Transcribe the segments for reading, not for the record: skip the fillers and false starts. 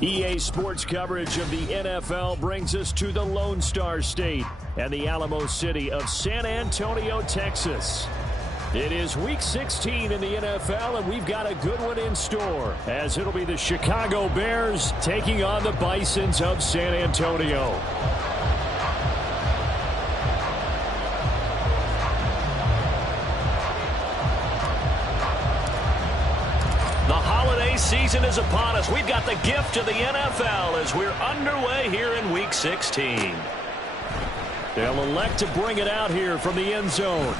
EA Sports coverage of the NFL brings us to the Lone Star State and the Alamo City of San Antonio, Texas. It is Week 16 in the NFL, and we've got a good one in store, as it'll be the Chicago Bears taking on the Bisons of San Antonio. The holiday season is upon us. We've got the gift of the NFL as we're underway here in Week 16. They'll elect to bring it out here from the end zone.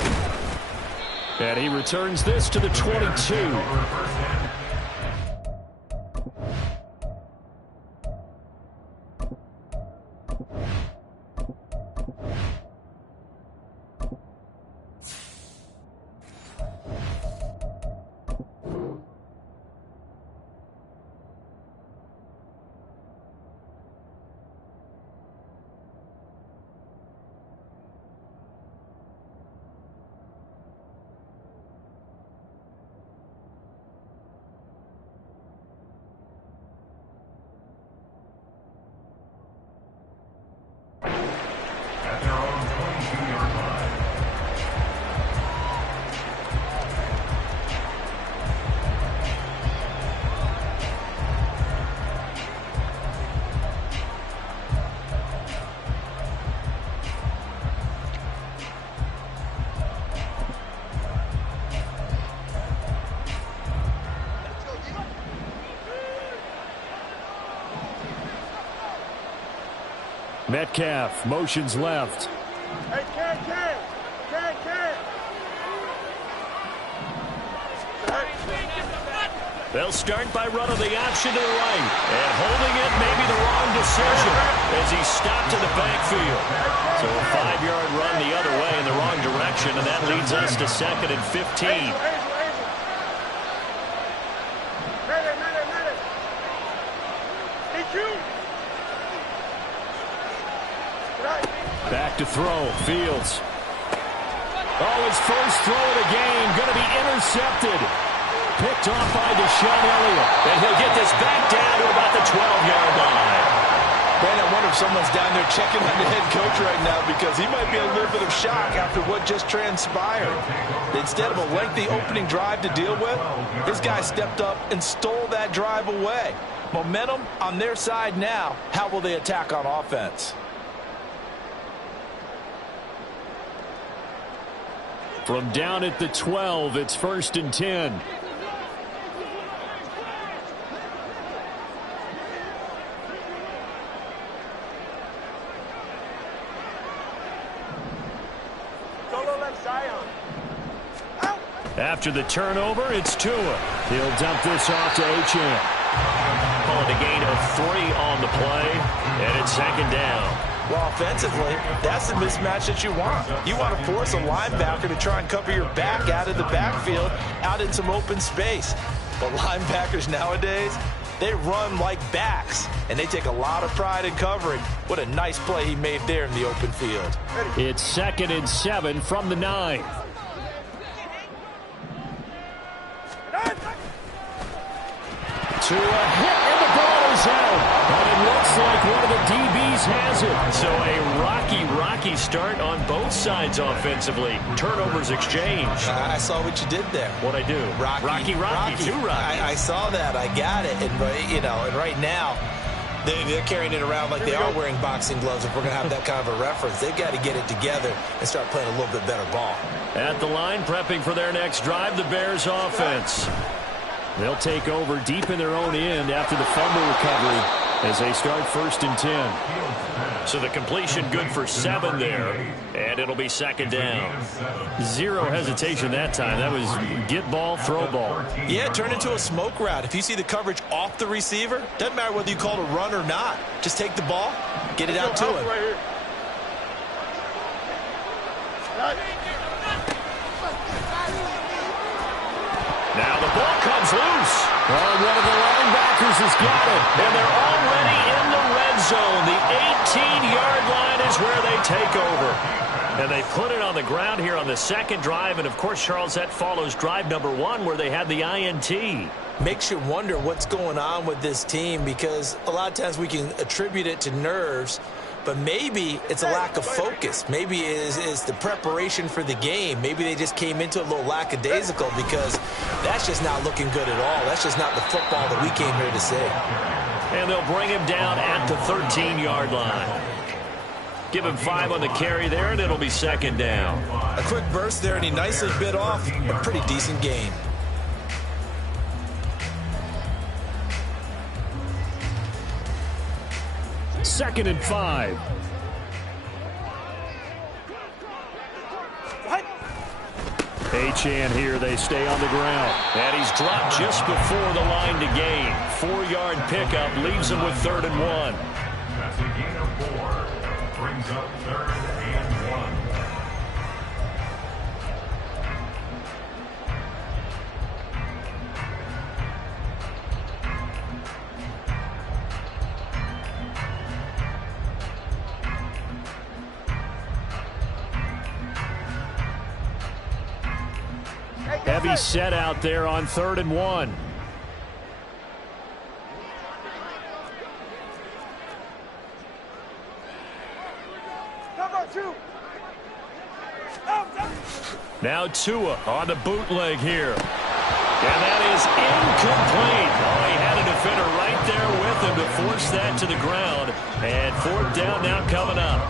And he returns this to the 22. Metcalf motions left. Hey, They'll start by running the option to the right. And holding it may be the wrong decision as he stopped in the backfield. So a 5-yard run the other way in the wrong direction, and that leads us to 2nd and 15. Back to throw. Fields. Oh, his first throw of the game going to be intercepted. Picked off by Deshaun Elliott. And he'll get this back down to about the 12-yard line. Man, I wonder if someone's down there checking on the head coach right now, because he might be a little bit of shock after what just transpired. Instead of a lengthy opening drive to deal with, this guy stepped up and stole that drive away. Momentum on their side now. How will they attack on offense? From down at the 12, it's 1st and 10. After the turnover, it's Tua. He'll dump this off to Achane. Call it a gain of 3 on the play, and it's 2nd down. Well, offensively, that's the mismatch that you want. You want to force a linebacker to try and cover your back out of the backfield, out in some open space. But linebackers nowadays, they run like backs, and they take a lot of pride in covering. What a nice play he made there in the open field. It's 2nd and 7 from the 9. To a hit, and the ball is out. And it looks like one of the DBs has it. So a rocky start on both sides offensively. Turnovers exchanged. I saw what you did there. What'd I do? Rocky. Too rocky. I saw that. I got it. And, you know, and right now, they're carrying it around like they are wearing boxing gloves. If we're going to have that kind of a reference, they've got to get it together and start playing a little bit better ball. At the line, prepping for their next drive, the Bears offense. They'll take over deep in their own end after the fumble recovery as they start 1st and 10. So the completion good for 7 there, and it'll be 2nd down. Zero hesitation that time. That was get ball, throw ball. Yeah, turn into a smoke route. If you see the coverage off the receiver, doesn't matter whether you call it a run or not. Just take the ball, get it out to him. Now the ball comes loose. Oh, one of the linebackers has got it. And they're already in the red zone. The 18-yard line is where they take over. And they put it on the ground here on the second drive. And, of course, Charles, that follows drive number 1 where they had the INT. Makes you wonder what's going on with this team, because a lot of times we can attribute it to nerves, but maybe it's a lack of focus. Maybe it's the preparation for the game. Maybe they just came into a little lackadaisical, because that's just not looking good at all. That's just not the football that we came here to see. And they'll bring him down at the 13-yard line. Give him 5 on the carry there, and it'll be second down. A quick burst there, and he nicely bit off a pretty decent gain. Second and 5. Achane here. They stay on the ground. And he's dropped just before the line to gain. 4-yard pickup leaves him with 3rd and 1. That's a gain of 4. Brings up 3rd and 1. Heavy set out there on 3rd and 1. Now Tua on the bootleg here. And that is incomplete. Oh, he had a defender right there with him to force that to the ground. And 4th down now coming up.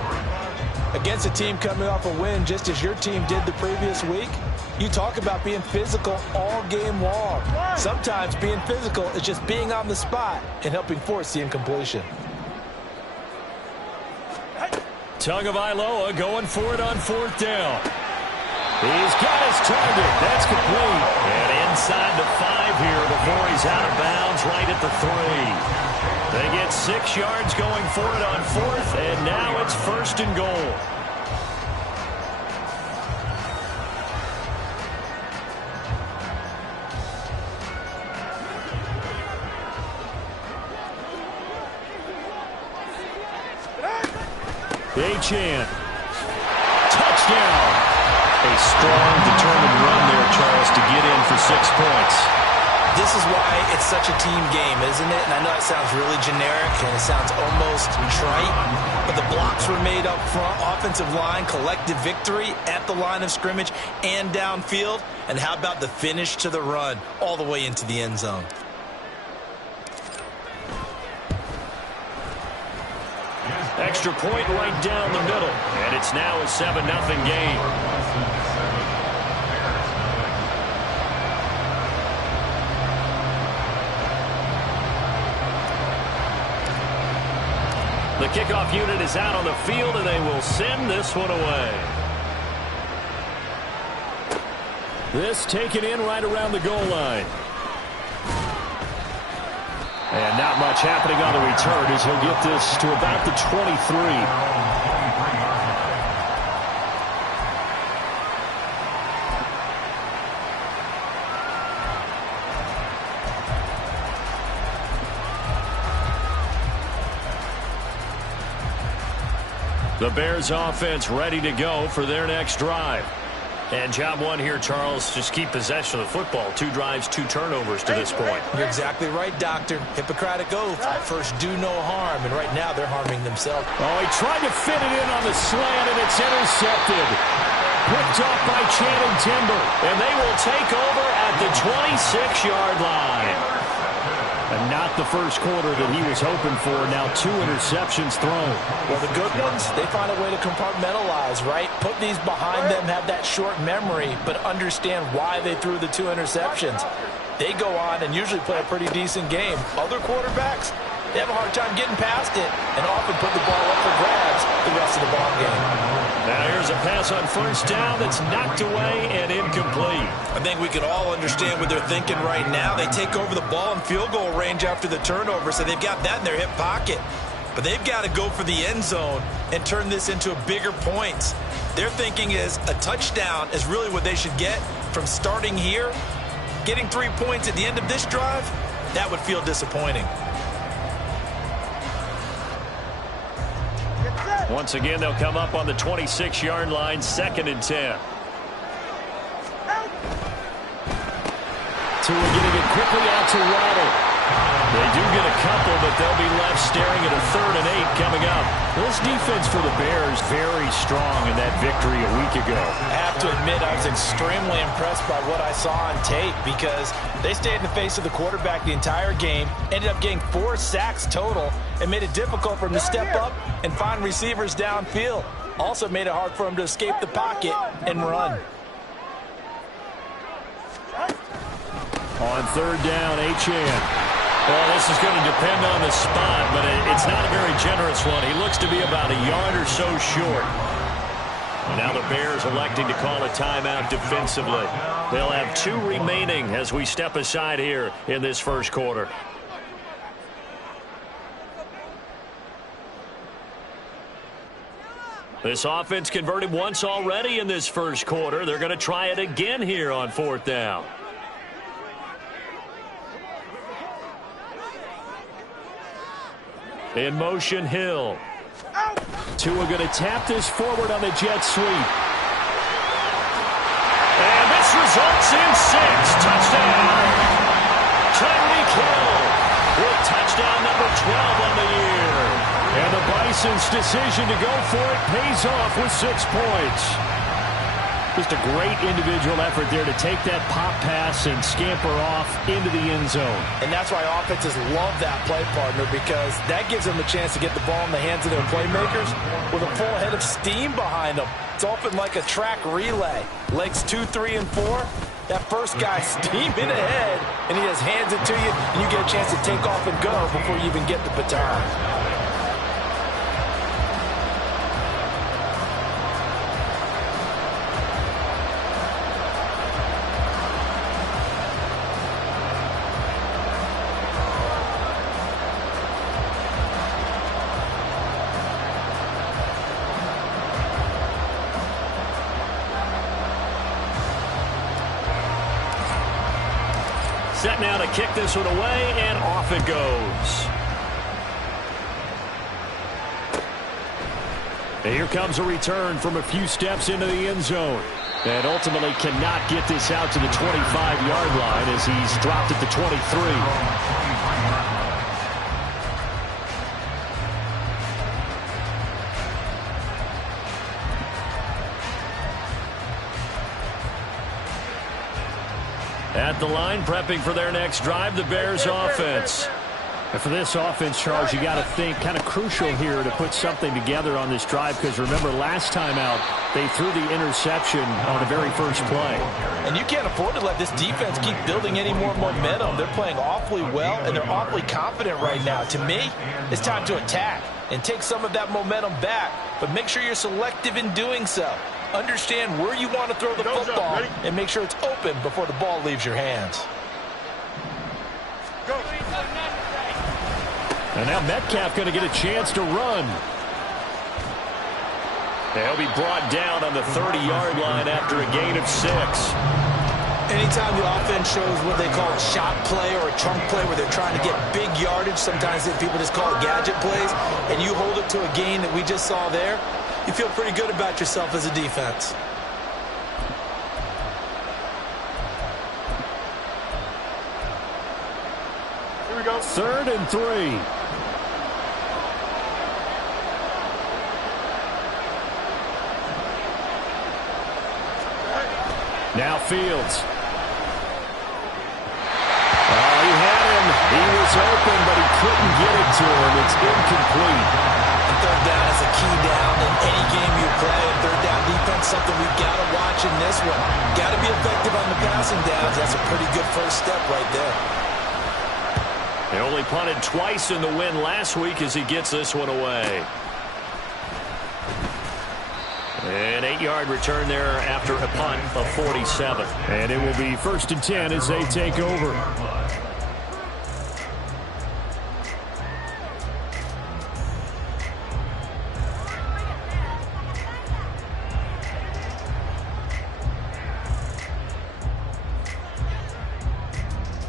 Against a team coming off a win, just as your team did the previous week, you talk about being physical all game long. Sometimes being physical is just being on the spot and helping force the incompletion. Tagovailoa going for it on 4th down. He's got his target. That's complete. And inside the 5 here before he's out of bounds right at the 3. They get 6 yards going for it on 4th, and now it's 1st and goal. Achane. Touchdown. A strong, determined run there, Charles, to get in for 6 points. This is why it's such a team game, isn't it? And I know it sounds really generic and it sounds almost trite, but the blocks were made up front, offensive line, collective victory at the line of scrimmage and downfield. And how about the finish to the run all the way into the end zone? Extra point right down the middle, and it's now a 7-0 game. The kickoff unit is out on the field, and they will send this one away. This taken in right around the goal line. And not much happening on the return as he'll get this to about the 23. The Bears offense ready to go for their next drive. And job 1 here, Charles, just keep possession of the football. 2 drives, 2 turnovers to this point. You're exactly right, Doctor. Hippocratic oath. First, do no harm. And right now, they're harming themselves. Oh, he tried to fit it in on the slant, and it's intercepted. Picked off by Channing Timber. And they will take over at the 26-yard line. And not the first quarter that he was hoping for. Now 2 interceptions thrown. Well, the good ones, they find a way to compartmentalize, right? Put these behind them, have that short memory, but understand why they threw the 2 interceptions. They go on and usually play a pretty decent game. Other quarterbacks, they have a hard time getting past it and often put the ball up for grabs the rest of the ball game. Now here's a pass on 1st down that's knocked away and incomplete. I think we can all understand what they're thinking right now. They take over the ball in field goal range after the turnover, so they've got that in their hip pocket. But they've got to go for the end zone and turn this into a bigger points. Their thinking is a touchdown is really what they should get from starting here. Getting 3 points at the end of this drive, that would feel disappointing. Get set. Once again, they'll come up on the 26-yard line, 2nd and 10. Tua getting it quickly out to Waddle. They do get a couple, but they'll be left staring at a 3rd and 8 coming up. This defense for the Bears very strong in that victory a week ago. I have to admit, I was extremely impressed by what I saw on tape because they stayed in the face of the quarterback the entire game, ended up getting 4 sacks total, and made it difficult for him to step up and find receivers downfield. Also made it hard for him to escape the pocket and run. On 3rd down, HN. Well, this is going to depend on the spot, but it's not a very generous one. He looks to be about a yard or so short. Now the Bears electing to call a timeout defensively. They'll have 2 remaining as we step aside here in this first quarter. This offense converted once already in this first quarter. They're going to try it again here on 4th down. In motion, Hill. Tua going to tap this forward on the jet sweep. And this results in 6. Touchdown. Tyreek Hill with touchdown number 12 on the year. And the Bison's decision to go for it pays off with 6 points. Just a great individual effort there to take that pop pass and scamper off into the end zone. And that's why offenses love that play, partner, because that gives them a chance to get the ball in the hands of their playmakers with a full head of steam behind them. It's often like a track relay. Legs 2, 3, and 4. That first guy steaming ahead, and he just hands it to you, and you get a chance to take off and go before you even get the baton. Set now to kick this one away, and off it goes. And here comes a return from a few steps into the end zone. And ultimately cannot get this out to the 25-yard line as he's dropped at the 23. At the line, prepping for their next drive, the Bears offense. And for this offense, Charles, you got to think kind of crucial here to put something together on this drive because remember last time out, they threw the interception on the very first play. And you can't afford to let this defense keep building any more momentum. They're playing awfully well, and they're awfully confident right now. To me, it's time to attack and take some of that momentum back, but make sure you're selective in doing so. Understand where you want to throw the football and make sure it's open before the ball leaves your hands. And now Metcalf going to get a chance to run. They'll be brought down on the 30-yard line after a gain of 6. Anytime the offense shows what they call a shot play or a chunk play where they're trying to get big yardage, sometimes people just call it gadget plays, and you hold it to a gain that we just saw there, you feel pretty good about yourself as a defense. Here we go. 3rd and 3. Now Fields. He had him. He was open, but he couldn't get it to him. It's incomplete. Third down is a key down in any game you play. And third down defense, something we've got to watch in this one. Got to be effective on the passing downs. That's a pretty good first step right there. They only punted twice in the win last week as he gets this one away. An 8-yard return there after a punt of 47. And it will be 1st and 10 as they take over.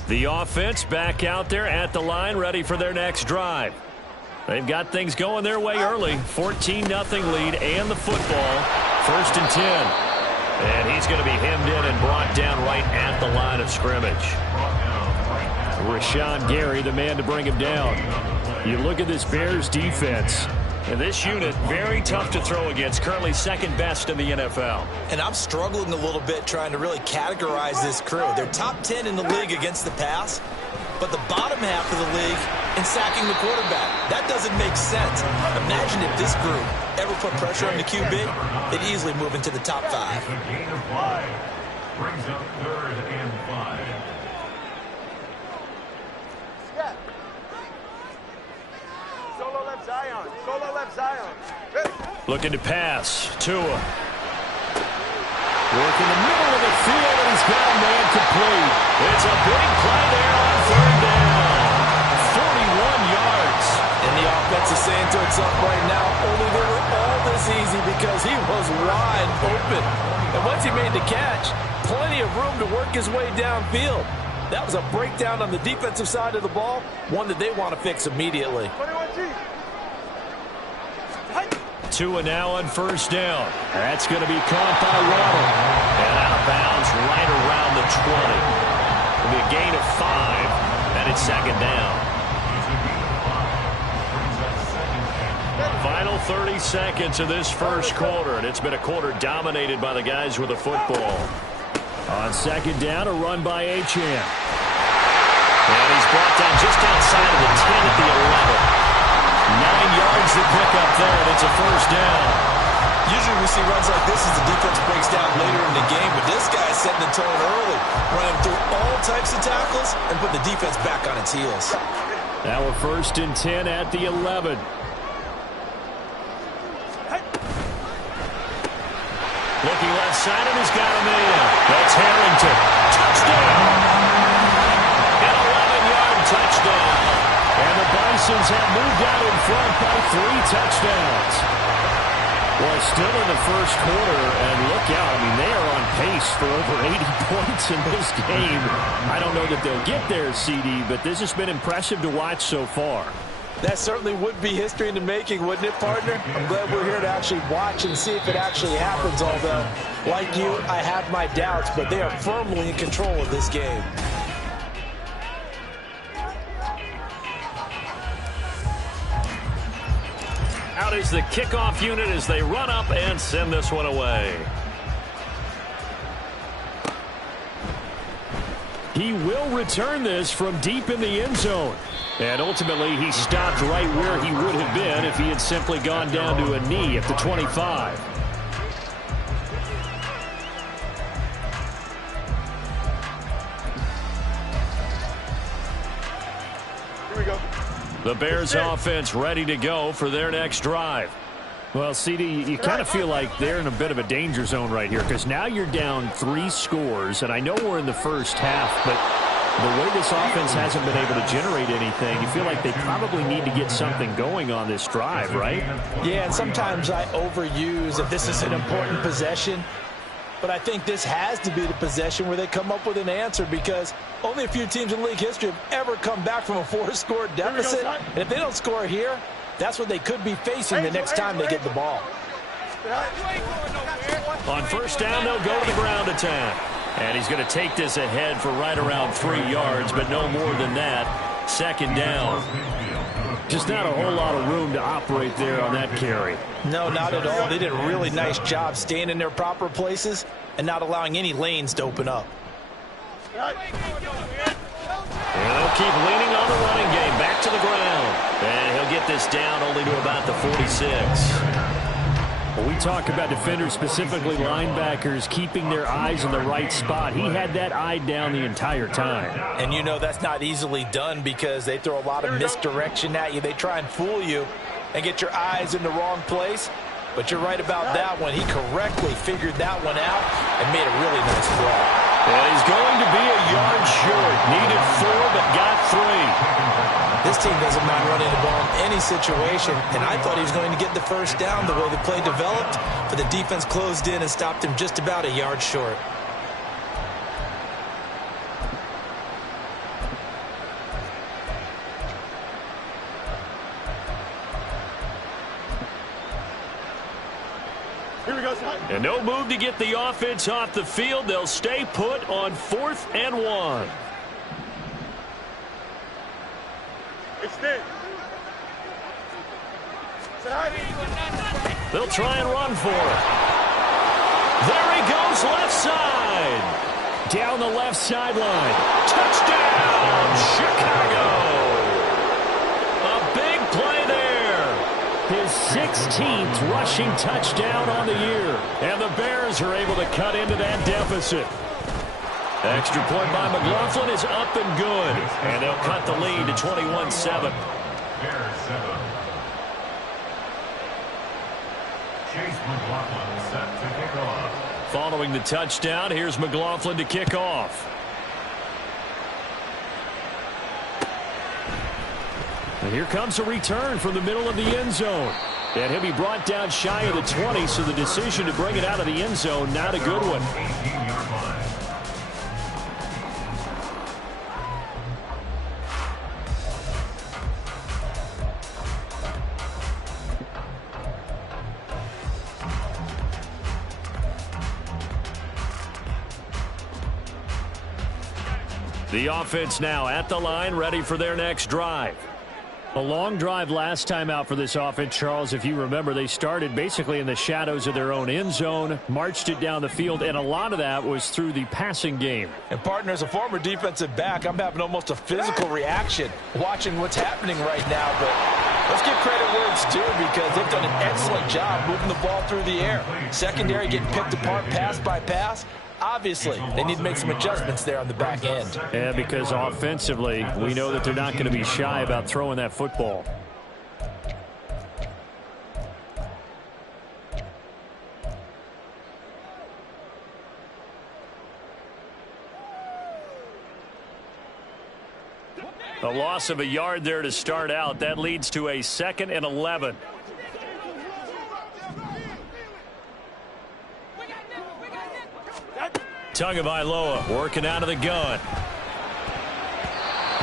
The offense back out there at the line, ready for their next drive. They've got things going their way early. 14-0 lead and the football. 1st and 10. And he's going to be hemmed in and brought down right at the line of scrimmage. Rashawn Gary, the man to bring him down. You look at this Bears defense. And this unit, very tough to throw against. Currently 2nd best in the NFL. And I'm struggling a little bit trying to really categorize this crew. They're top 10 in the league against the pass, but the bottom half of the league in sacking the quarterback. That doesn't make sense. Imagine if this group ever put pressure on the QB, they'd easily move into the top 5. The gain of 5 brings up 3rd and 5. Solo left Zion. Solo left Zion. Looking to pass. Tua. Work in the middle of the field, and he's got a man complete. It's a big play there on 3rd down. 41 yards. And the offense is saying to itself right now, only they were all this easy because he was wide open. And once he made the catch, plenty of room to work his way downfield. That was a breakdown on the defensive side of the ball, one that they want to fix immediately. Tua now on 1st down. That's going to be caught by Waddle. And out of bounds right around the 20. It'll be a gain of 5, and it's 2nd down. Final 30 seconds of this first quarter, and it's been a quarter dominated by the guys with the football. On 2nd down, a run by Achane. And he's brought down just outside of the 10 at the 11. 9 yards to pick up there, and it's a 1st down. Usually we see runs like this as the defense breaks down later in the game, but this guy's setting the tone early, running through all types of tackles and put the defense back on its heels. Now a 1st and 10 at the 11. Looking left side, and he's got him in. That's Harrington. Touchdown! An 11-yard touchdown. And the Bisons have moved out in front by 3 touchdowns. Well, still in the first quarter, and look out. I mean, they are on pace for over 80 points in this game. I don't know that they'll get there, CD, but this has been impressive to watch so far. That certainly would be history in the making, wouldn't it, partner? I'm glad we're here to actually watch and see if it actually happens, although, like you, I have my doubts, but they are firmly in control of this game. Out is the kickoff unit as they run up and send this one away. He will return this from deep in the end zone. And ultimately, he stopped right where he would have been if he had simply gone down to a knee at the 25. Here we go. The Bears offense ready to go for their next drive. Well, CD, you kind of feel like they're in a bit of a danger zone right here because now you're down 3 scores, and I know we're in the first half, but the way this offense hasn't been able to generate anything, you feel like they probably need to get something going on this drive, right? Yeah, and sometimes I overuse if this is an important possession, but I think this has to be the possession where they come up with an answer because only a few teams in league history have ever come back from a 4-score deficit, and if they don't score here, that's what they could be facing the next time they get the ball. On 1st down, they'll go to the ground attack. And he's going to take this ahead for right around 3 yards, but no more than that. 2nd down. Just not a whole lot of room to operate there on that carry. No, not at all. They did a really nice job staying in their proper places and not allowing any lanes to open up. And they'll keep leaning on the running game. Back to the ground. And he'll get this down only to about the 46. Well, we talk about defenders, specifically linebackers, keeping their eyes in the right spot. He had that eye down the entire time. And you know that's not easily done because they throw a lot of misdirection at you. They try and fool you and get your eyes in the wrong place. But you're right about that one. He correctly figured that one out and made a really nice play. And he's going to be a yard short. Needed 4, but got 3. This team doesn't mind running the ball in any situation, and I thought he was going to get the 1st down the way the play developed, but the defense closed in and stopped him just about a yard short. And no move to get the offense off the field. They'll stay put on 4th and 1. They'll try and run for it. There he goes, left side. Down the left sideline. Touchdown, Chicago. A big play there. His 16th rushing touchdown on the year. And the Bears are able to cut into that deficit. Extra point by McLaughlin is up and good. And they'll cut the lead to 21-7. Bears 7. Chase McLaughlin set to kick off. Following the touchdown, here's McLaughlin to kick off. And here comes a return from the middle of the end zone. And he'll be brought down shy of the 20, so the decision to bring it out of the end zone, not a good one. 18-yard line. The offense now at the line, ready for their next drive. A long drive last time out for this offense, Charles. If you remember, they started basically in the shadows of their own end zone, marched it down the field, and a lot of that was through the passing game. And, partner, as a former defensive back, I'm having almost a physical reaction watching what's happening right now. But let's give credit where it's due because they've done an excellent job moving the ball through the air. Secondary getting picked apart pass by pass. Obviously, they need to make some adjustments there on the back end. Yeah, because offensively, we know that they're not going to be shy about throwing that football. A loss of a yard there to start out. That leads to a 2nd and 11. Tagovailoa working out of the gun.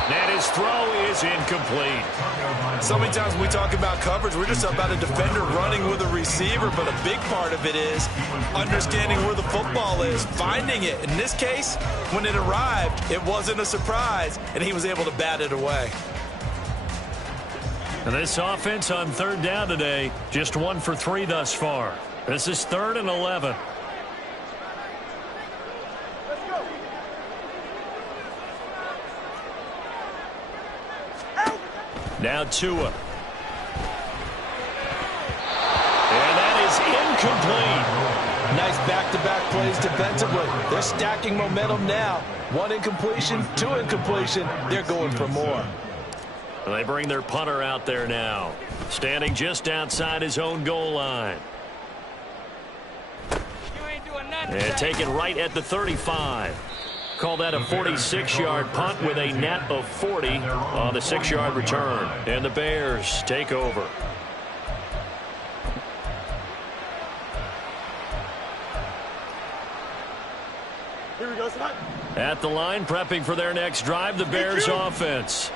And his throw is incomplete. So many times when we talk about coverage, we're just about a defender running with a receiver, but a big part of it is understanding where the football is, finding it. In this case, when it arrived, it wasn't a surprise, and he was able to bat it away. And this offense on 3rd down today, just 1 for 3 thus far. This is 3rd and 11. Now Tua. And that is incomplete. Nice back-to-back plays defensively. They're stacking momentum now. 1 incompletion, 2 incompletion. They're going for more. And they bring their punter out there now, standing just outside his own goal line. And taken right at the 35. Call that a 46-yard punt with a net of 40 on the 6-yard return. And the Bears take over. Here we go, son. At the line, prepping for their next drive, the Bears offense.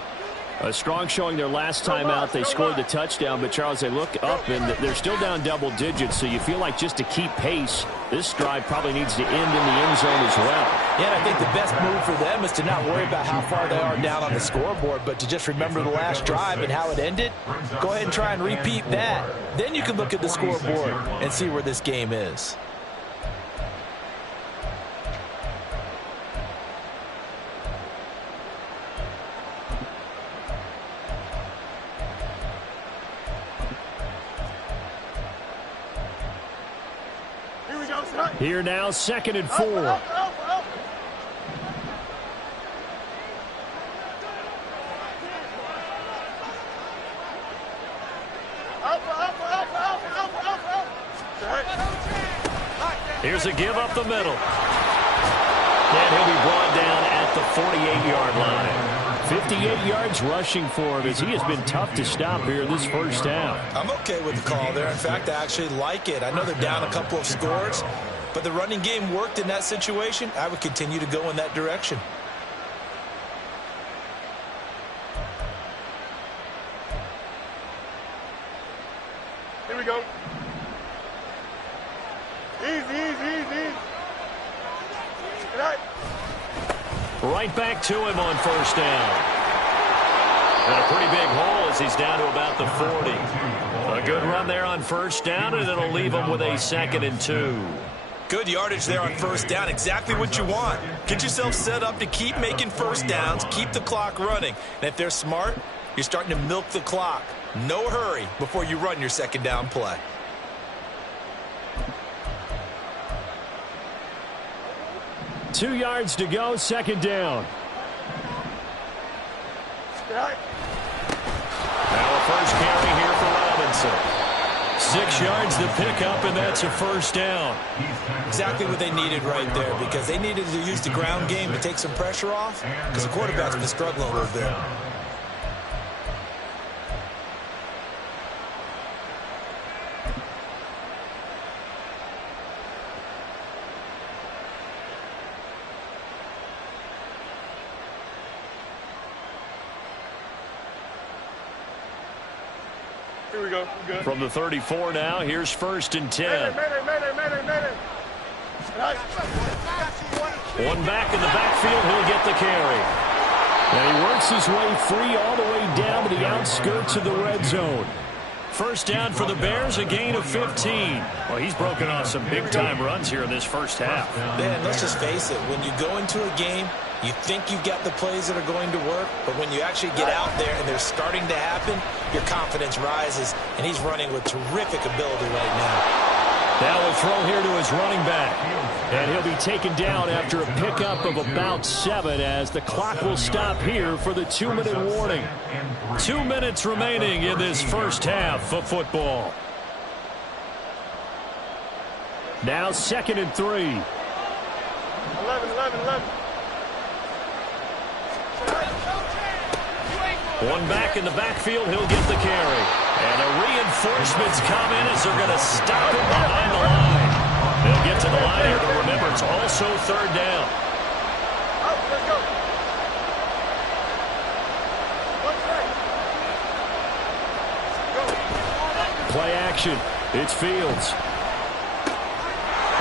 A strong showing their last time out. They scored the touchdown, but, Charles, they look up, and they're still down double digits, so you feel like just to keep pace, this drive probably needs to end in the end zone as well. Yeah, and I think the best move for them is to not worry about how far they are down on the scoreboard, but to just remember the last drive and how it ended. Go ahead and try and repeat that. Then you can look at the scoreboard and see where this game is. Here now, 2nd and 4. Here's a give up the middle. And he'll be brought down at the 48-yard line. 58 yards rushing for him as he has been tough to stop here this first half. I'm okay with the call there. In fact, I actually like it. I know they're down a couple of scores, but the running game worked in that situation. I would continue to go in that direction. Here we go. Right back to him on first down. And a pretty big hole as he's down to about the 40. A good run there on first down, and it'll leave him with a 2nd and 2. Good yardage there on first down. Exactly what you want. Get yourself set up to keep making first downs, keep the clock running. And if they're smart, you're starting to milk the clock. No hurry before you run your 2nd down play. Two yards to go, 2nd down. Now a first carry here for Robinson. 6 yards to pick up, and that's a first down. Exactly what they needed right there, because they needed to use the ground game to take some pressure off, because the quarterback's been struggling a little bit. Here we go. We're good. From the 34 now, here's 1st and 10. Mayday. One back in the backfield, he'll get the carry. And he works his way free all the way down to the outskirts of the red zone. First down for the Bears, a gain of 15. Well, he's broken off some big-time runs here in this first half. Man, let's just face it. When you go into a game, you think you've got the plays that are going to work, but when you actually get out there and they're starting to happen, your confidence rises, and he's running with terrific ability right now. Now we'll throw here to his running back. And he'll be taken down after a pickup of about 7 as the clock will stop here for the 2-minute warning. 2 minutes remaining in this first half of football. Now 2nd and 3. 11. One back in the backfield, he'll get the carry. And the reinforcements come in as they're going to stop him behind the line. They'll get to the line here, but remember, it's also 3rd down. Let's go. Play action. It's Fields.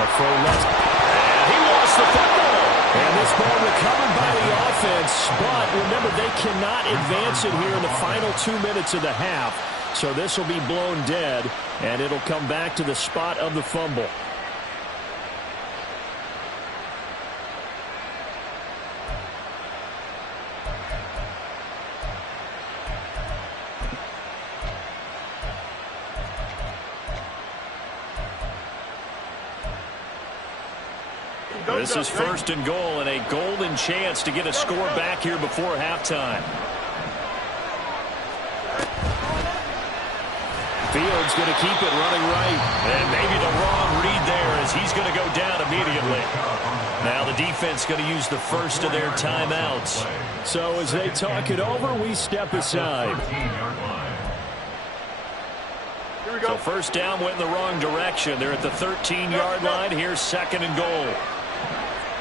A throw left. And he lost the football. And this ball recovered by the offense. But remember, they cannot advance it here in the final 2 minutes of the half. So this will be blown dead, and it'll come back to the spot of the fumble. This is 1st and goal, and a golden chance to get a score back here before halftime. Fields going to keep it running right. And maybe the wrong read there as he's going to go down immediately. Now the defense going to use the first of their timeouts. So as they talk it over, we step aside. So first down went in the wrong direction. They're at the 13-yard line. Here's 2nd and goal.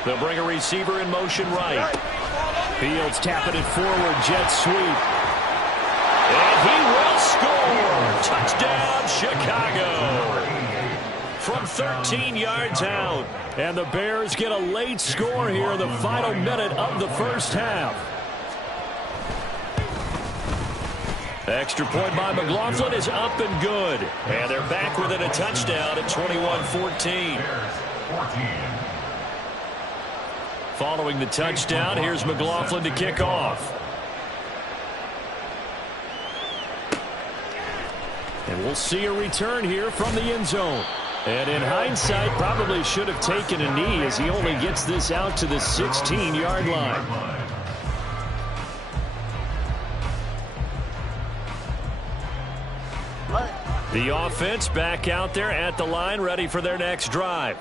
They'll bring a receiver in motion right. Fields tapping it forward, jet sweep. And he will score. Touchdown, Chicago. From 13 yards out. And the Bears get a late score here in the final minute of the first half. Extra point by McLaughlin is up and good. And they're back within a touchdown at 21-14. Following the touchdown, here's McLaughlin to kick off. And we'll see a return here from the end zone. And in hindsight, probably should have taken a knee as he only gets this out to the 16-yard line. The offense back out there at the line, ready for their next drive.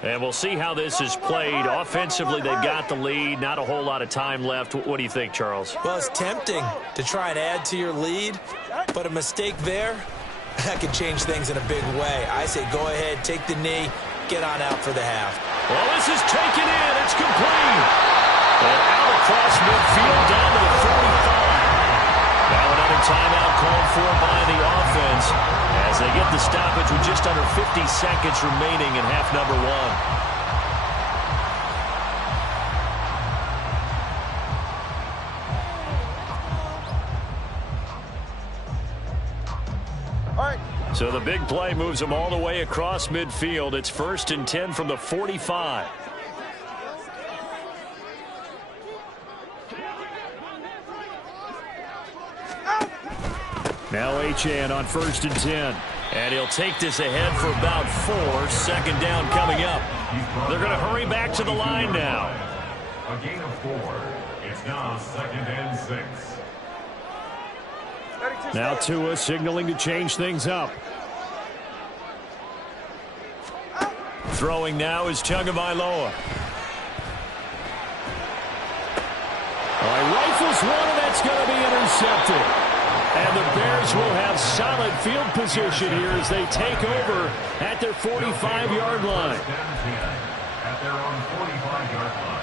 And we'll see how this is played. Offensively, they've got the lead. Not a whole lot of time left. What do you think, Charles? Well, it's tempting to try and add to your lead, but a mistake there, that could change things in a big way. I say go ahead, take the knee, get on out for the half. Well, this is taken in. It's complete. And out across midfield down to the 45. Now another timeout called for by the offense as they get the stoppage with just under 50 seconds remaining in half number 1. So the big play moves them all the way across midfield. It's 1st and 10 from the 45. Now SZN on 1st and 10. And he'll take this ahead for about 4. 2nd down coming up. They're going to hurry back to the line now. A gain of 4. It's now 2nd and 6. Now Tua signaling to change things up. Throwing now is Tagovailoa. Rifles one, and that's going to be intercepted. And the Bears will have solid field position here as they take over at their 45-yard line. At their own 45-yard line.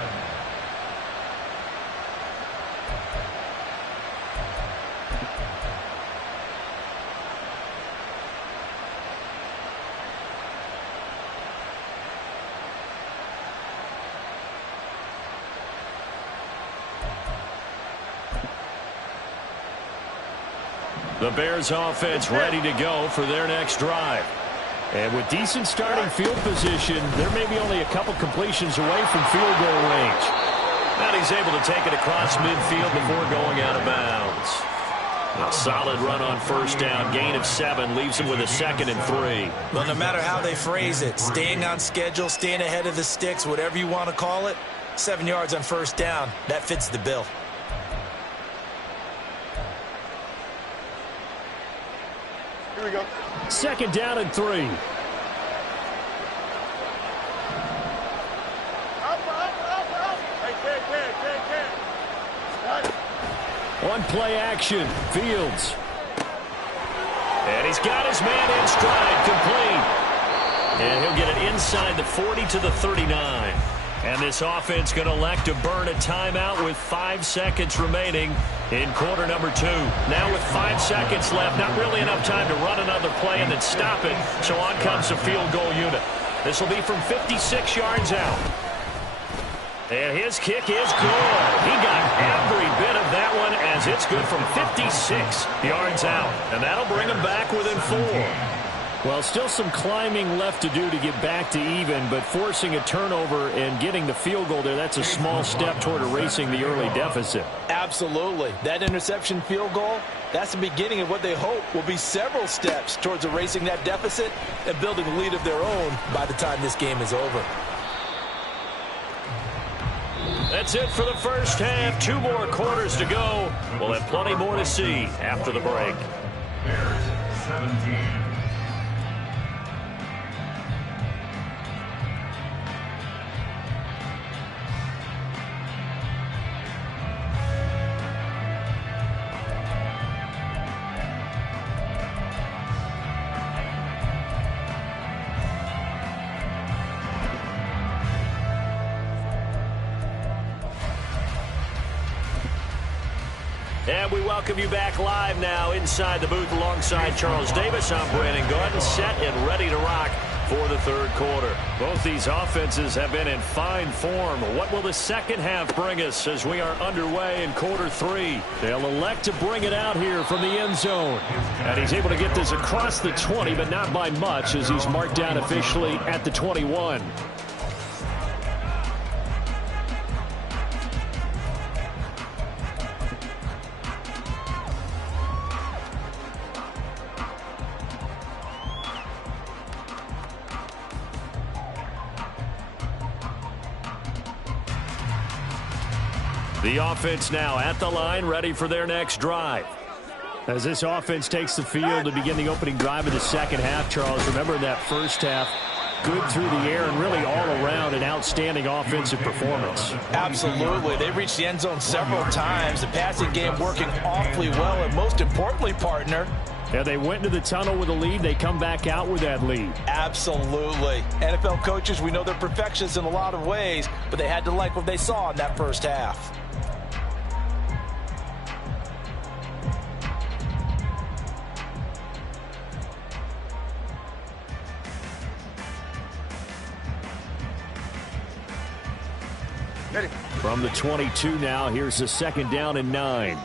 The Bears offense ready to go for their next drive. And with decent starting field position, there may be only a couple completions away from field goal range. And he's able to take it across midfield before going out of bounds. A solid run on 1st down. Gain of 7 leaves him with a 2nd and 3. Well, no matter how they phrase it, staying on schedule, staying ahead of the sticks, whatever you want to call it, 7 yards on 1st down, that fits the bill. Here we go. 2nd down and 3. One play action. Fields. And he's got his man in stride. Complete. And he'll get it inside the 40 to the 39. And this offense going to elect to burn a timeout with 5 seconds remaining in quarter number 2. Now with 5 seconds left, not really enough time to run another play and then stop it. So on comes the field goal unit. This will be from 56 yards out. And his kick is good. He got every bit of that one as it's good from 56 yards out. And that'll bring him back within 4. Well, still some climbing left to do to get back to even, but forcing a turnover and getting the field goal there, that's a small step toward erasing the early deficit. Absolutely. That interception field goal, that's the beginning of what they hope will be several steps towards erasing that deficit and building a lead of their own by the time this game is over. That's it for the first half. 2 more quarters to go. We'll have plenty more to see after the break. Bears 17. And we welcome you back live now inside the booth alongside Charles Davis. I'm Brandon Gordon, set and ready to rock for the 3rd quarter. Both these offenses have been in fine form. What will the second half bring us as we are underway in quarter 3? They'll elect to bring it out here from the end zone. And he's able to get this across the 20, but not by much as he's marked down officially at the 21. The offense now at the line, ready for their next drive. As this offense takes the field to begin the opening drive of the second half, Charles, remember that first half, good through the air and really all around an outstanding offensive performance. Absolutely. They reached the end zone several times. The passing game working awfully well, and most importantly, partner, yeah, they went into the tunnel with a lead. They come back out with that lead. Absolutely. NFL coaches, we know they're perfectionists in a lot of ways, but they had to like what they saw in that first half. From the 22 now, here's the 2nd down and 9.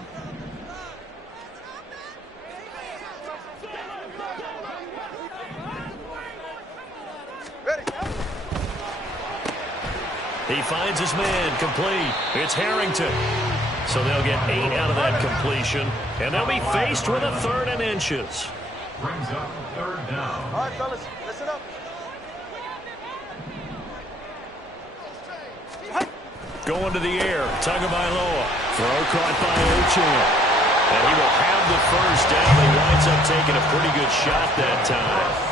He finds his man, complete. It's Harrington. So they'll get 8 out of that completion, and they'll be faced with a 3rd and inches. Brings up 3rd down. All right, fellas, listen up. Going to the air, Tagovailoa. Throw caught by Ochan. And he will have the first down. He winds up taking a pretty good shot that time.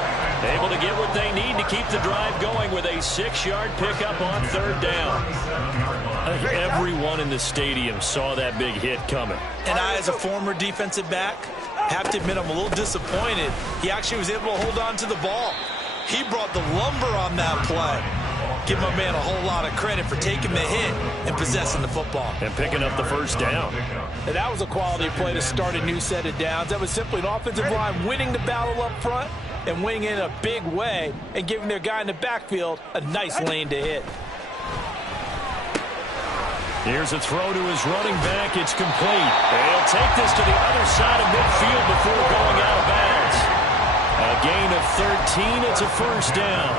Able to get what they need to keep the drive going with a 6-yard pickup on 3rd down. I think everyone in the stadium saw that big hit coming. And I, as a former defensive back, have to admit I'm a little disappointed. He actually was able to hold on to the ball. He brought the lumber on that play. Give my man a whole lot of credit for taking the hit and possessing the football. And picking up the first down. And that was a quality play to start a new set of downs. That was simply an offensive line winning the battle up front and winning in a big way and giving their guy in the backfield a nice lane to hit. Here's a throw to his running back. It's complete. He'll take this to the other side of midfield before going out of bounds. A gain of 13. It's a first down.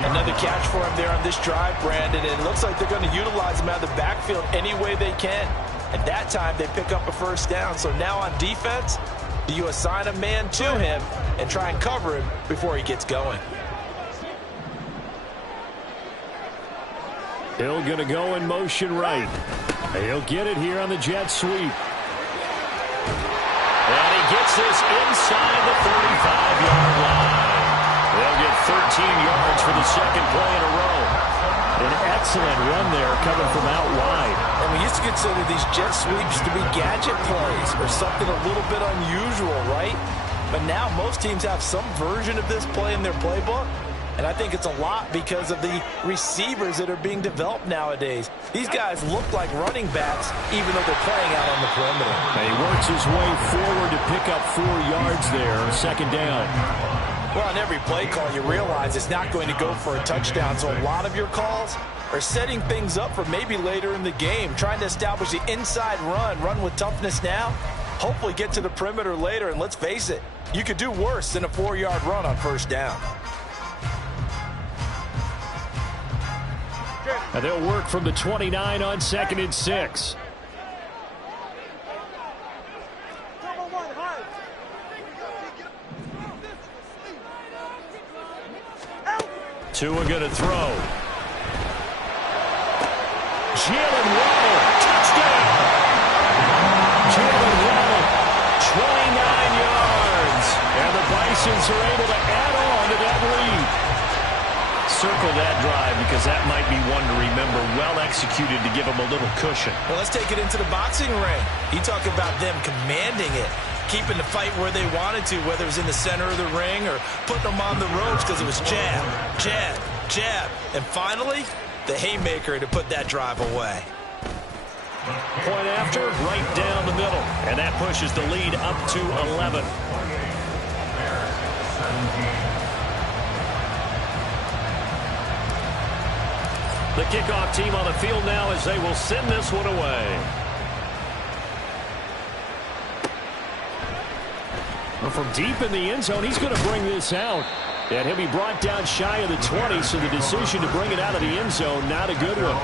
Another catch for him there on this drive, Brandon. And it looks like they're going to utilize him out of the backfield any way they can. And that time they pick up a first down. So now on defense, do you assign a man to him and try and cover him before he gets going? Hill going to go in motion right. He'll get it here on the jet sweep. And he gets this inside the 35-yard line. They'll get 13 yards for the second play in a row. An excellent run there coming from out wide. And we used to consider these jet sweeps to be gadget plays or something a little bit unusual, right? But now most teams have some version of this play in their playbook. And I think it's a lot because of the receivers that are being developed nowadays. These guys look like running backs even though they're playing out on the perimeter. And he works his way forward to pick up 4 yards there on second down. Well, on every play call, you realize it's not going to go for a touchdown. So a lot of your calls are setting things up for maybe later in the game, trying to establish the inside run with toughness now, hopefully get to the perimeter later. And let's face it, you could do worse than a 4-yard run on first down. And they'll work from the 29 on 2nd and 6. Tua going to throw. Jalen Waddle, touchdown! Jalen Waddle, 29 yards. And the Bisons are able to add on to that lead. Circle that drive because that might be one to remember. Well executed to give them a little cushion. Well, let's take it into the boxing ring. You talk about them commanding it, keeping the fight where they wanted to, whether it was in the center of the ring or putting them on the ropes because it was jab, jab, jab. And finally, the haymaker to put that drive away. Point after, right down the middle. And that pushes the lead up to 11. The kickoff team on the field now as they will send this one away. Well, from deep in the end zone, he's going to bring this out. And he'll be brought down shy of the 20, so the decision to bring it out of the end zone, not a good one.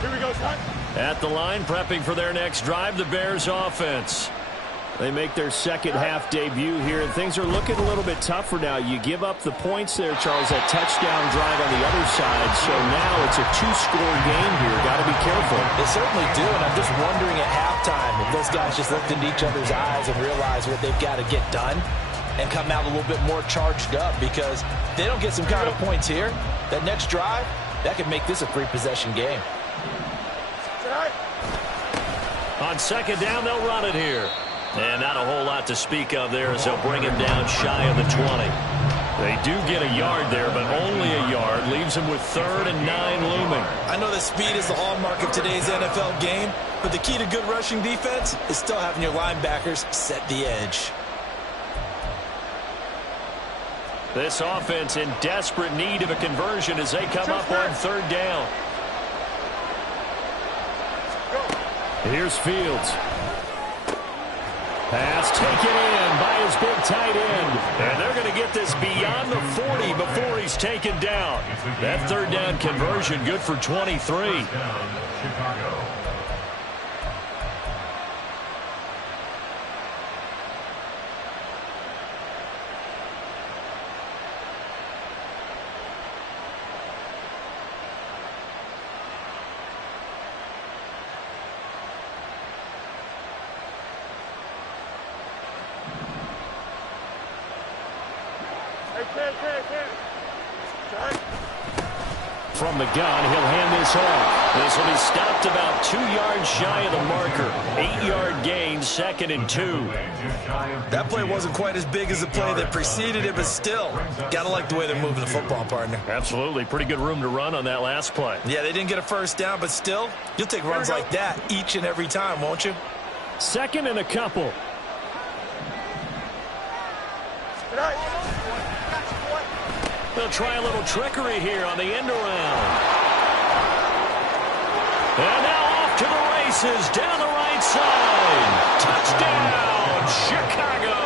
Here we go, son. At the line, prepping for their next drive, the Bears offense. They make their second half debut here, and things are looking a little bit tougher now. You give up the points there, Charles, that touchdown drive on the other side, so now it's a 2-score game here. Got to be careful. They certainly do, and I'm just wondering at halftime if those guys just looked into each other's eyes and realized what they've got to get done and come out a little bit more charged up, because if they don't get some kind of points here, that next drive, that could make this a 3-possession game. On second down, they'll run it here. And not a whole lot to speak of there as they'll bring him down shy of the 20. They do get a yard there, but only a yard. Leaves him with 3rd and 9 looming. I know that speed is the hallmark of today's NFL game, but the key to good rushing defense is still having your linebackers set the edge. This offense in desperate need of a conversion as they come up on 3rd down. Here's Fields. Pass taken in by his big tight end. And they're going to get this beyond the 40 before he's taken down. That third down conversion good for 23. Chicago. From the gun, he'll hand this off. This will be stopped about 2 yards shy of the marker. 8-yard gain, 2nd and 2. That play wasn't quite as big as the play that preceded it, but still, gotta like the way they're moving the football, partner. Absolutely. Pretty good room to run on that last play. Yeah, they didn't get a first down, but still, you'll take runs like that each and every time, won't you? 2nd and a couple. They'll try a little trickery here on the end around. And now off to the races down the right side. Touchdown, Chicago.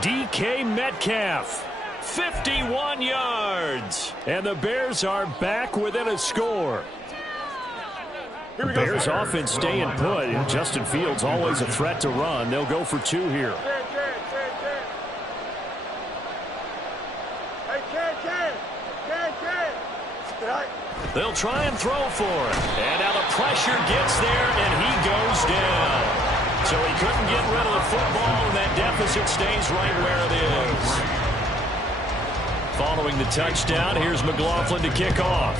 DK Metcalf, 51 yards. And the Bears are back within a score. The Bears offense staying put. Justin Fields always a threat to run. They'll go for 2 here. They'll try and throw for it. And now the pressure gets there, and he goes down. So he couldn't get rid of the football, and that deficit stays right where it is. Following the touchdown, here's McLaughlin to kick off.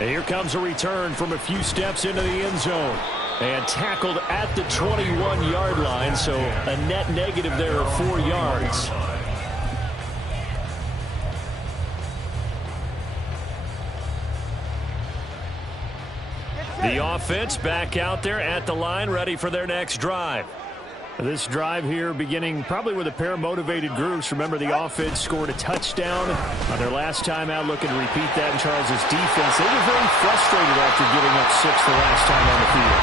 And here comes a return from a few steps into the end zone. And tackled at the 21-yard line, so a net negative there of 4 yards. The offense back out there at the line, ready for their next drive. This drive here beginning probably with a pair of motivated groups. Remember, the offense scored a touchdown on their last time out, looking to repeat that in Charles's defense. They were very frustrated after giving up 6 the last time on the field.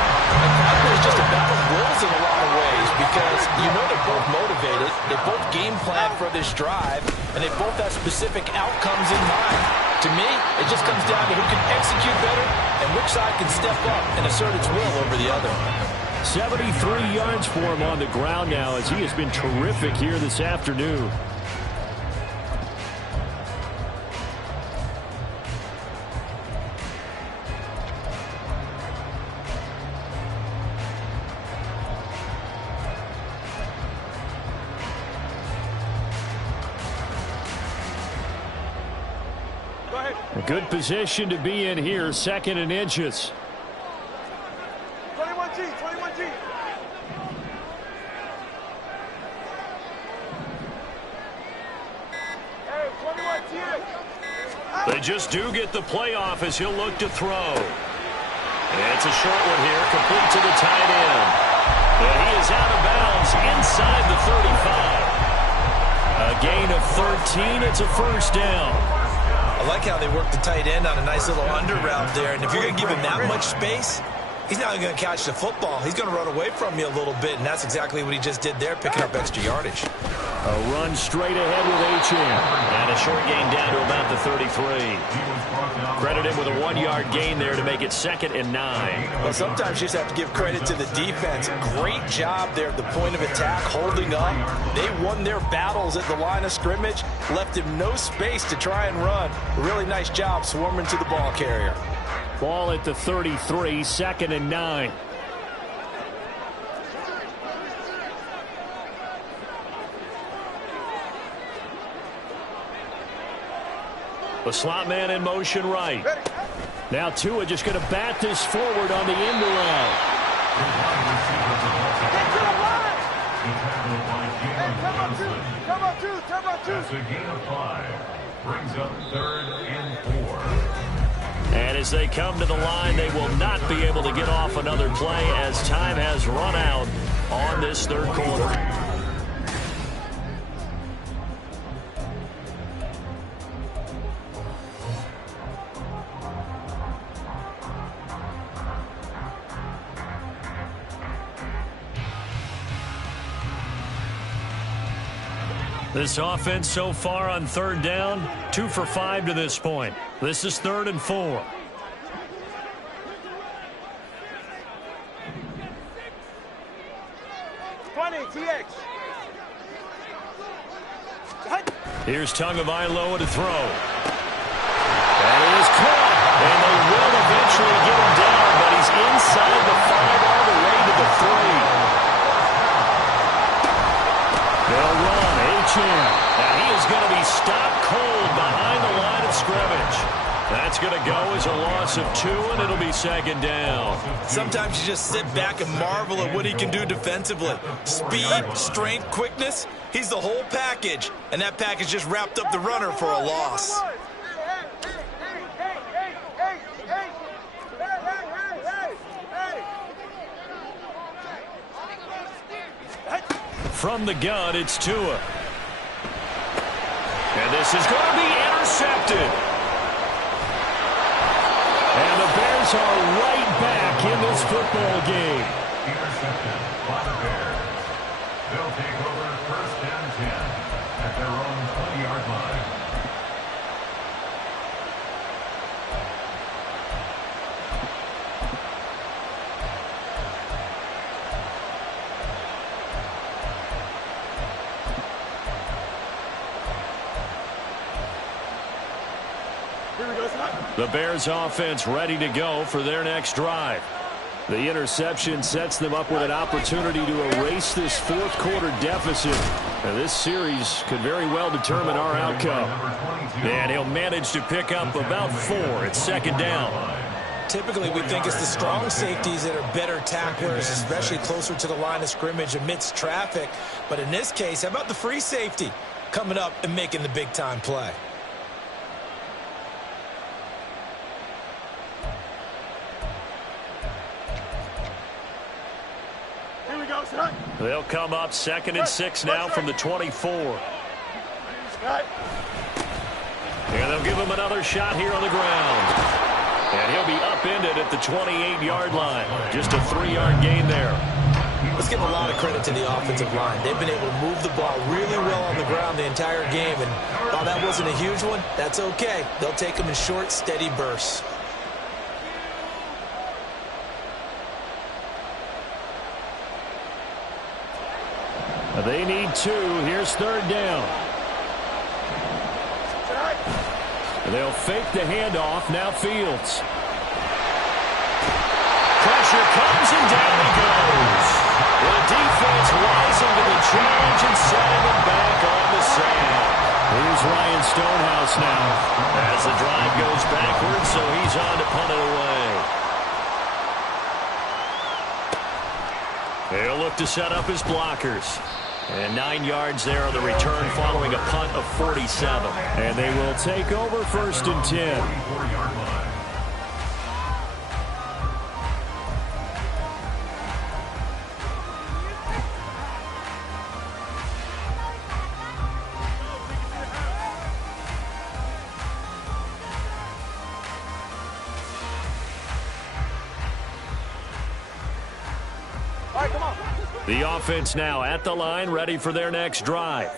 It's just a battle of wills in a lot of ways because you know they're both motivated. They both game plan for this drive, and they both have specific outcomes in mind. To me, it just comes down to who can execute better and which side can step up and assert its will over the other. 73 yards for him on the ground now as he has been terrific here this afternoon. A good position to be in here, 2nd and inches. 21G, 21G. Hey, 21G. They just do get the playoff as he'll look to throw. And it's a short one here, complete to the tight end. And he is out of bounds inside the 35. A gain of 13, it's a first down. I like how they work the tight end on a nice little under route there. And if you're going to give him that much space, he's not going to catch the football. He's going to run away from you a little bit, and that's exactly what he just did there, picking up extra yardage. A run straight ahead with H.M. And a short gain down to about the 33. Credit him with a 1-yard gain there to make it 2nd and 9. Well, sometimes you just have to give credit to the defense. Great job there at the point of attack, holding up. They won their battles at the line of scrimmage, left him no space to try and run. A really nice job swarming to the ball carrier. Ball at the 33, 2nd and 9. The slot man in motion right. Now Tua just going to bat this forward on the end around. That's a gain of 5. Brings up 3rd and 4. And as they come to the line, they will not be able to get off another play as time has run out on this 3rd quarter. This offense so far on third down, 2 for 5 to this point. This is 3rd and 4. Here's Tagovailoa to throw. And it is caught. And they will eventually get him down, but he's inside the 5 all the way to the 3. They'll run. Achane. And he is going to be stopped cold behind the line of scrimmage. That's going to go as a loss of 2, and it'll be 2nd down. Sometimes you just sit back and marvel at what he can do defensively. Speed, strength, quickness. He's the whole package, and that package just wrapped up the runner for a loss. From the gun, it's Tua. And this is going to be intercepted. And the Bears are right back in this football game. Intercepted by the Bears. They'll take over 1st and 10 at their own 20-yard line. The Bears offense ready to go for their next drive. The interception sets them up with an opportunity to erase this 4th quarter deficit. Now, this series could very well determine our outcome. And he'll manage to pick up about 4. It's 2nd down. Typically, we think it's the strong safeties that are better tacklers, especially closer to the line of scrimmage amidst traffic. But in this case, how about the free safety coming up and making the big-time play? They'll come up 2nd and 6 now from the 24. And they'll give him another shot here on the ground. And he'll be upended at the 28-yard line. Just a 3-yard gain there. Let's give a lot of credit to the offensive line. They've been able to move the ball really well on the ground the entire game. And while that wasn't a huge one, that's okay. They'll take them in short, steady bursts. They need 2. Here's 3rd down. They'll fake the handoff. Now Fields. Pressure comes and down he goes. The defense rising to the challenge and setting him back on the sand. Here's Ryan Stonehouse now as the drive goes backwards, so he's on to punt it away. They'll look to set up his blockers. And 9 yards there on the return following a punt of 47. And they will take over 1st and 10. 44-yard line. The offense now at the line, ready for their next drive.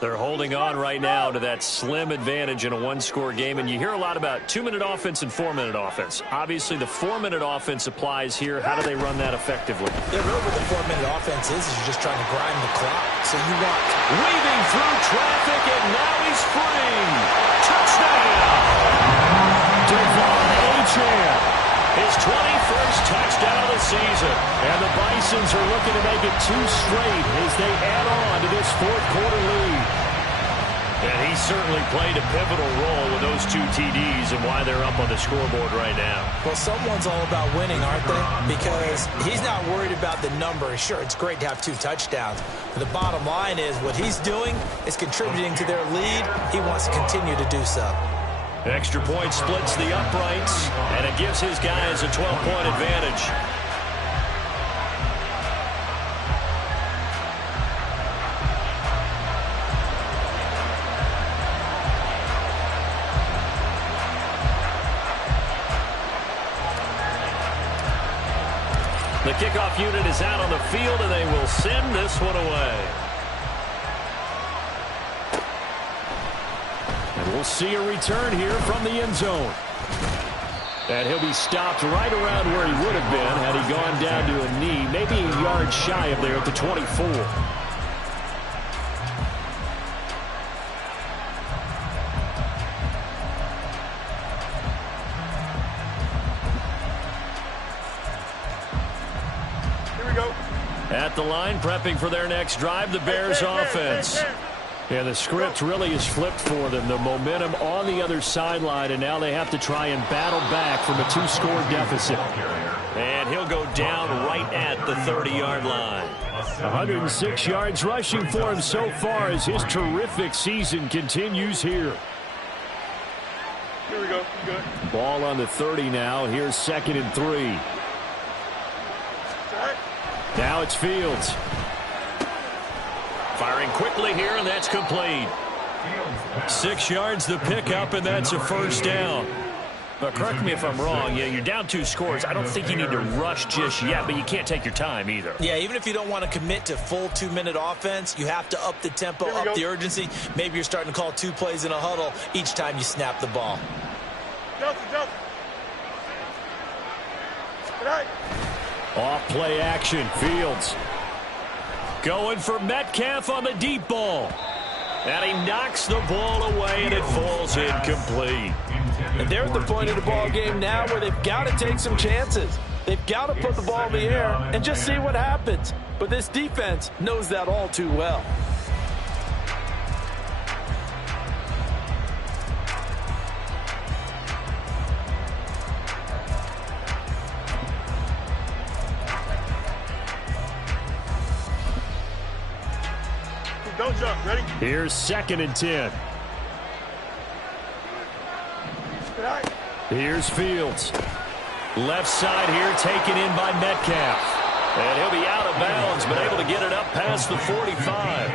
They're holding on right now to that slim advantage in a 1-score game, and you hear a lot about 2-minute offense and 4-minute offense. Obviously, the 4-minute offense applies here. How do they run that effectively? Yeah, really what the 4-minute offense is you're just trying to grind the clock. So you want weaving through traffic, and now he's free. Touchdown! Devon Achane. His 21st touchdown of the season. And the Bisons are looking to make it 2 straight as they add on to this 4th quarter lead. And he certainly played a pivotal role with those 2 TDs and why they're up on the scoreboard right now. Well, someone's all about winning, aren't they? Because he's not worried about the number. Sure, it's great to have 2 touchdowns. But the bottom line is what he's doing is contributing to their lead. He wants to continue to do so. Extra point splits the uprights, and it gives his guys a 12-point advantage. The kickoff unit is out on the field, and they will send this one away. We'll see a return here from the end zone. And he'll be stopped right around where he would have been had he gone down to a knee, maybe a yard shy of there at the 24. At the line, prepping for their next drive, the Bears offense. And the script really is flipped for them. The momentum on the other sideline, and now they have to try and battle back from a 2-score deficit. And he'll go down right at the 30-yard line. 106 yards rushing for him so far as his terrific season continues here. Here we go. Good. Ball on the 30 now. Here's 2nd and 3. Now it's Fields. Firing quickly here, and that's complete. 6 yards the pickup, and that's a first down. But correct me if I'm wrong. Yeah, you're down 2 scores. I don't think you need to rush just yet, but you can't take your time either. Yeah, even if you don't want to commit to full 2-minute offense, you have to up the tempo, up the urgency. Maybe you're starting to call 2 plays in a huddle each time you snap the ball. Justin. Off play action, Fields. Going for Metcalf on the deep ball. And he knocks the ball away, and it falls incomplete. And they're at the point of the ball game now where they've got to take some chances. They've got to put the ball in the air and just see what happens. But this defense knows that all too well. Don't jump. Ready? Here's 2nd and 10. Here's Fields. Left side here taken in by Metcalf. And he'll be out of bounds, but able to get it up past the 45.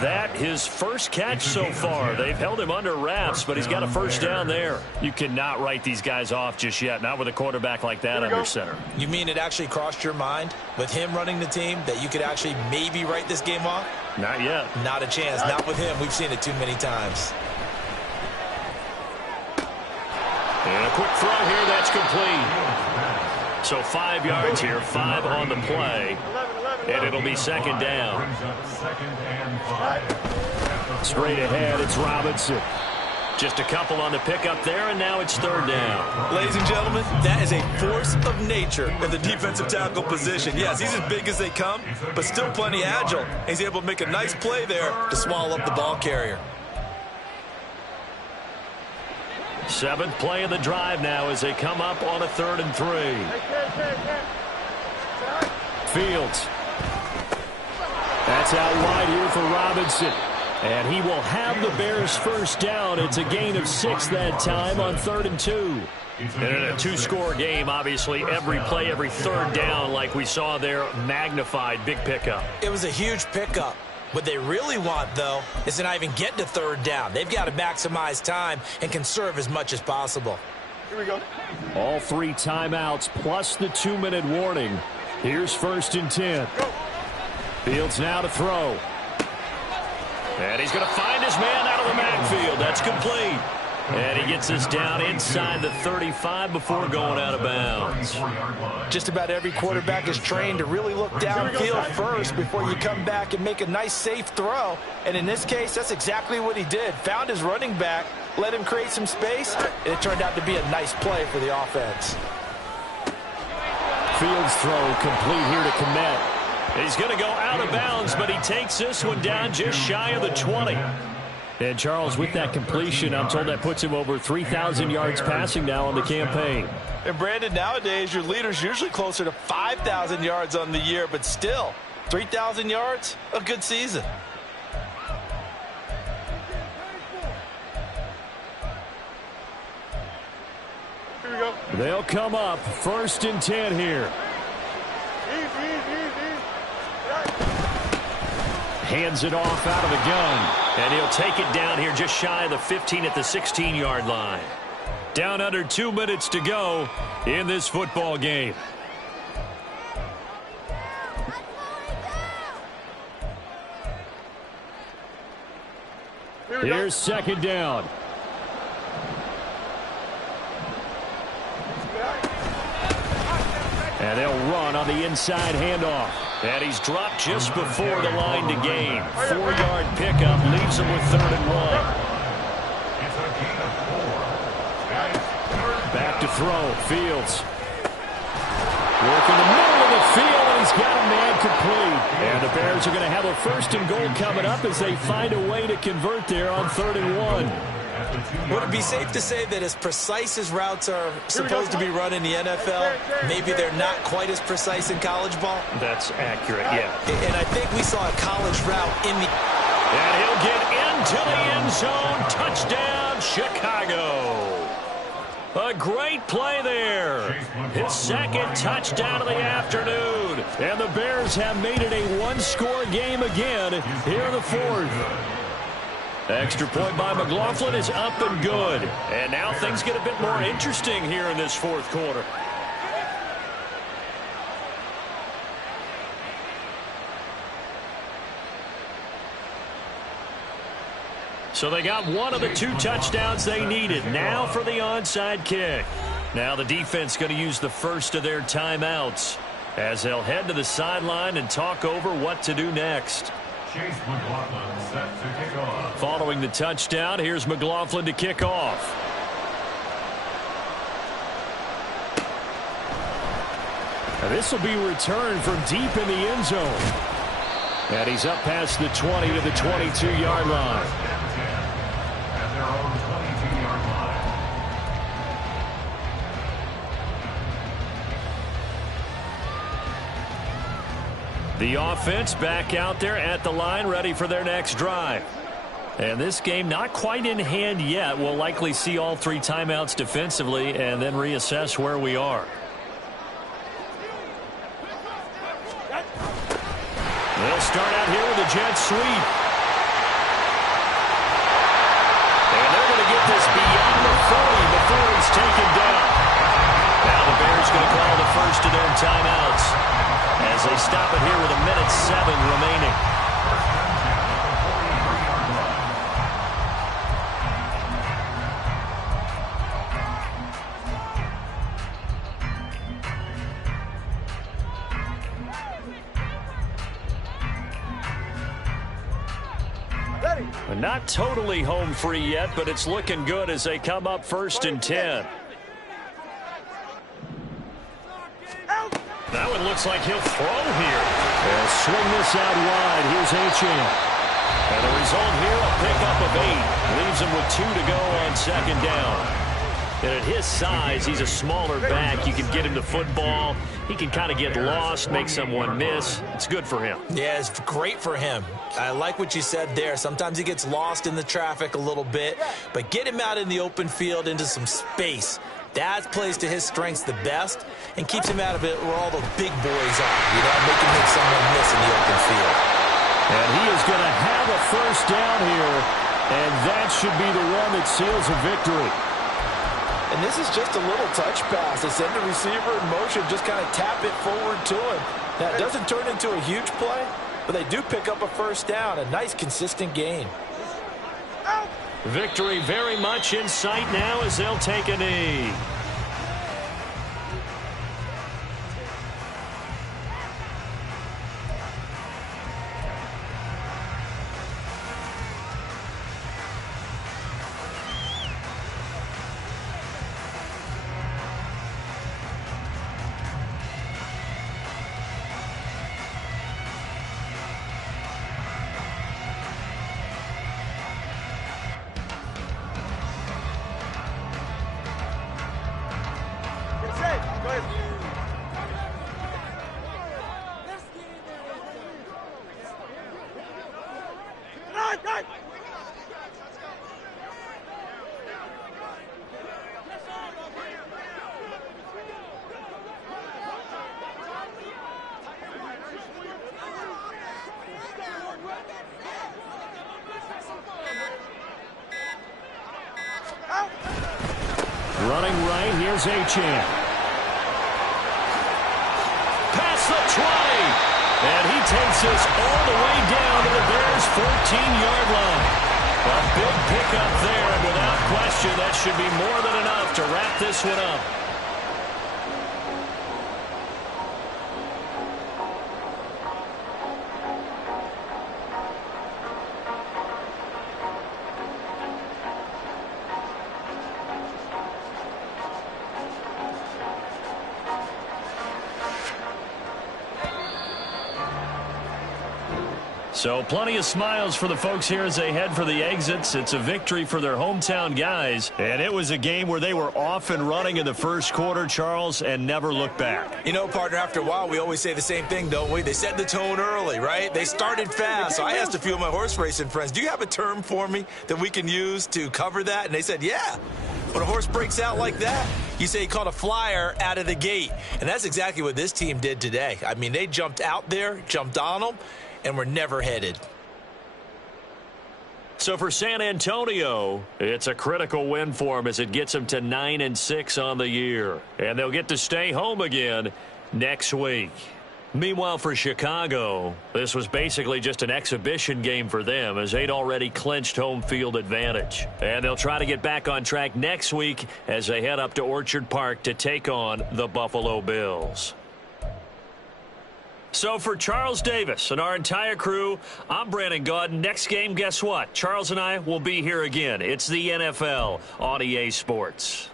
That his first catch so far. They've held him under wraps, but he's got a first down there. You cannot write these guys off just yet, not with a quarterback like that under center. You mean it actually crossed your mind with him running the team that you could actually maybe write this game off? Not yet. Not a chance. Not with him. We've seen it too many times. And a quick throw here. That's complete. So 5 yards here. 5 on the play. And it'll be 2nd down. Straight ahead, it's Robinson. Just a couple on the pickup there, and now it's 3rd down. Ladies and gentlemen, that is a force of nature in the defensive tackle position. Yes, he's as big as they come, but still plenty agile. He's able to make a nice play there to swallow up the ball carrier. 7th play of the drive now as they come up on a 3rd and 3. Fields. That's out wide here for Robinson. And he will have the Bears first down. It's a gain of 6 that time on 3rd and 2. And in a 2-score game, obviously, every play, every 3rd down, like we saw there, magnified, big pickup. It was a huge pickup. What they really want, though, is to not even get to 3rd down. They've got to maximize time and conserve as much as possible. Here we go. All 3 timeouts plus the 2-minute warning. Here's 1st and 10. Go. Fields now to throw. And he's going to find his man out of the backfield. That's complete. And he gets us down inside the 35 before going out of bounds. Just about every quarterback is trained to really look downfield first before you come back and make a nice, safe throw. And in this case, that's exactly what he did. Found his running back, let him create some space, and it turned out to be a nice play for the offense. Fields throw complete here to Kmet. He's going to go out of bounds, but he takes this one down just shy of the 20. And, Charles, with that completion, I'm told that puts him over 3,000 yards passing now on the campaign. And, Brandon, nowadays your leader's usually closer to 5,000 yards on the year, but still, 3,000 yards, a good season. Here we go. They'll come up 1st and 10 here. Easy. Hands it off out of the gun. And he'll take it down here just shy of the 15 at the 16-yard line. Down under 2 minutes to go in this football game. Here's 2nd down. And they'll run on the inside handoff. And he's dropped just before the line to gain. 4-yard pickup leaves him with 3rd and 1. Back to throw. Fields. Working the middle of the field, and he's got a man complete. And the Bears are going to have a 1st and goal coming up as they find a way to convert there on 3rd and 1. Would it be safe to say that as precise as routes are supposed to be run in the NFL, maybe they're not quite as precise in college ball? That's accurate, yeah. And I think we saw a college route in the... And he'll get into the end zone. Touchdown, Chicago. A great play there. His 2nd touchdown of the afternoon. And the Bears have made it a 1-score game again here in the 4th. Extra point by McLaughlin is up and good. And now things get a bit more interesting here in this 4th quarter. So they got one of the 2 touchdowns they needed. Now for the onside kick. Now the defense going to use the first of their timeouts as they'll head to the sideline and talk over what to do next. Chase McLaughlin set to kick off. Following the touchdown, here's McLaughlin to kick off. Now this will be returned from deep in the end zone. And he's up past the 20 to the 22-yard line. At their own 22-yard line. The offense back out there at the line, ready for their next drive. And this game not quite in hand yet. We'll likely see all 3 timeouts defensively and then reassess where we are. They'll start out here with a jet sweep. And they're going to get this beyond the 40 before he's taken down. Now the Bears going to call the first of their timeouts as they stop it here with 1:07 remaining. Not totally home free yet, but it's looking good as they come up 1st and 10. That one looks like he'll throw here. They'll swing this out wide. Here's Achane. And the result here, a pickup of 8. Leaves him with 2 to go on 2nd down. And at his size, he's a smaller back. You can get him the football. He can kind of get lost, make someone miss. It's good for him. Yeah, it's great for him. I like what you said there. Sometimes he gets lost in the traffic a little bit, but get him out in the open field into some space. That plays to his strengths the best and keeps him out of it where all the big boys are. You know, make him make someone miss in the open field. And he is going to have a 1st down here, and that should be the one that seals a victory. And this is just a little touch pass. They send the receiver in motion, just kind of tap it forward to him. Now, it doesn't turn into a huge play, but they do pick up a 1st down. A nice, consistent gain. Victory very much in sight now as they'll take a knee. Running right, here's Achane. Past the 20. And he takes us all the way down to the Bears' 14-yard line. A big pickup there, and without question, that should be more than enough to wrap this one up. So plenty of smiles for the folks here as they head for the exits. It's a victory for their hometown guys. And it was a game where they were off and running in the first quarter, Charles, and never looked back. You know, partner, after a while, we always say the same thing, don't we? They set the tone early, right? They started fast. So I asked a few of my horse racing friends, do you have a term for me that we can use to cover that? And they said, yeah. When a horse breaks out like that, you say he caught a flyer out of the gate. And that's exactly what this team did today. I mean, they jumped out there, jumped on them, and we're never headed. So for San Antonio, it's a critical win for them as it gets them to 9-6 on the year. And they'll get to stay home again next week. Meanwhile, for Chicago, this was basically just an exhibition game for them as they'd already clinched home field advantage. And they'll try to get back on track next week as they head up to Orchard Park to take on the Buffalo Bills. So for Charles Davis and our entire crew, I'm Brandon Gaudin. Next game, guess what? Charles and I will be here again. It's the NFL on EA Sports.